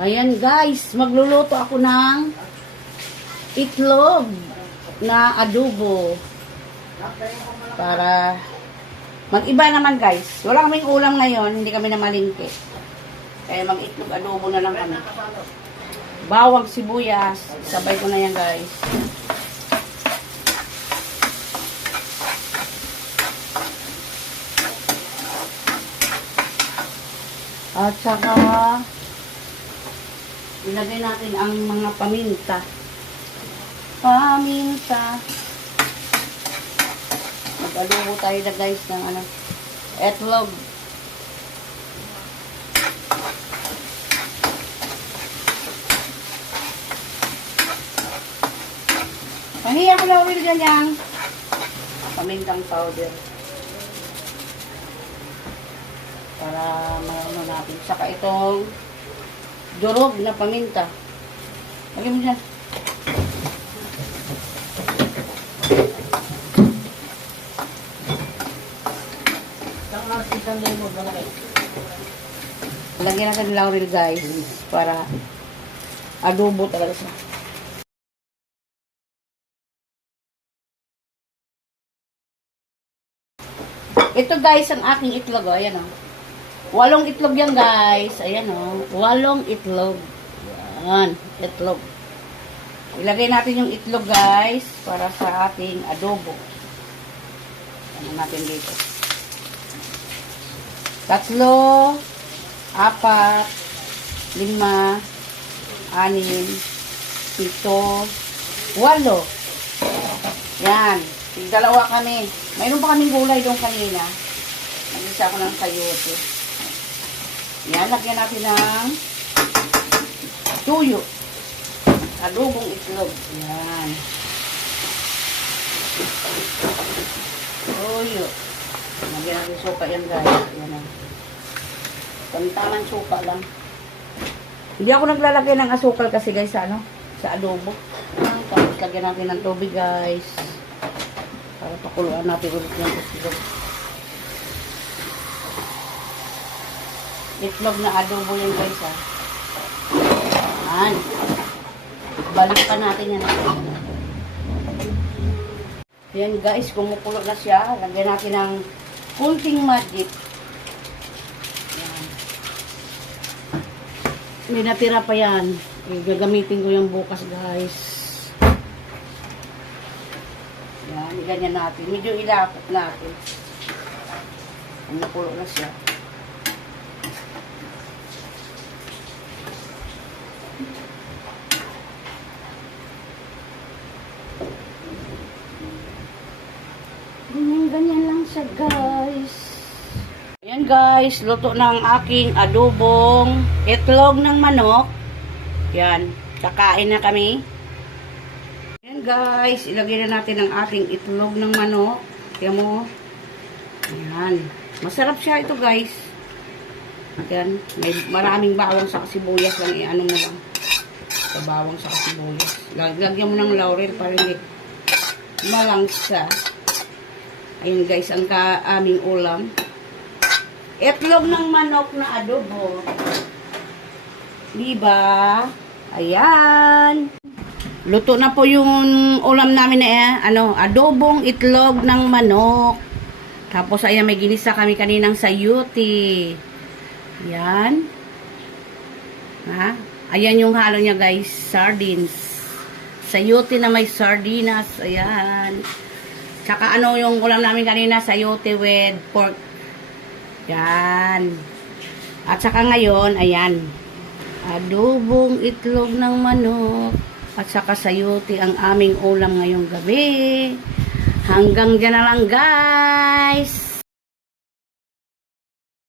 Ayan guys, magluluto ako ng itlog na adobo. Para mag-iba naman guys. Wala kaming ulam ngayon, hindi kami na malingki. Kaya mag-itlog adobo na lang kami. Bawang sibuyas, sabay ko na yan guys. At saka ilagay natin ang mga paminta. Paminta. Mag-alubo tayo na guys ng ano, etlog. Pahiya ko lang ulit ganyan. Pamintang powder. Para maano natin. Saka itong durog na paminta. Lagyan mo dyan. Lagyan natin ng laurel guys para adobo talaga siya. Ito guys ang aking itlog oh. Ayan oh. Walong itlog yan guys. Ayan oh. Walong itlog. Yan. Itlog. Ilagay natin yung itlog guys para sa ating adobo. Ano natin dito. Tatlo, apat, lima, anim, pito, walo. Yan. Dalawa kami. Mayroon pa kaming gulay doon kanina. Nag-isa ako ng sayote. Yan, lagyan natin ng tuyo. Adobong itlog. Yan. Tuyo. Lagyan natin suka yan guys. Yan ang. Tamtaman suka lang. Hindi ako naglalagay ng asukal kasi guys sa ano, sa adobo. Ah, tapos lagyan natin ng tubig guys. Para pakuluan natin ulit yung itlog. Itlog na adobo yan guys ha. Yan. Balik pa natin yan. Yan guys, kumukulo na siya. Lagyan natin ng kunting magic. Yan. May natira pa yan. Eh, gagamitin ko yung bukas guys. Yan, ganyan natin. Medyo ilapot natin. Kumukulo na siya. Ganyan-ganyan lang siya, guys. Ayan, guys. Luto ng aking adobong itlog ng manok. Yan. Kakain na kami. Ayan, guys. Ilagay na natin ang ating itlog ng manok. Tignan mo. Ayan. Masarap siya ito, guys. Ayan. May maraming bawang sa sibuyas lang. I-ano mo lang. Sa bawang sa sibuyas. Lag- Lagyan mo ng laurel para hindi malangsa. Ayun guys, ang ka aming ulam. Itlog ng manok na adobo. Diba? Ayan. Luto na po yung ulam namin na eh, ano, adobong itlog ng manok. Tapos ayan, may ginisa kami kaninang sayuti. Yan. Ha? Ayan yung halo niya guys, sardines. Sayuti na may sardinas. Ayan. Tsaka ano yung ulam namin kanina, sayote with pork. Yan. At saka ngayon, ayan. Adobong itlog ng manok. At saka sayote ang aming ulam ngayong gabi. Hanggang dyan na lang guys.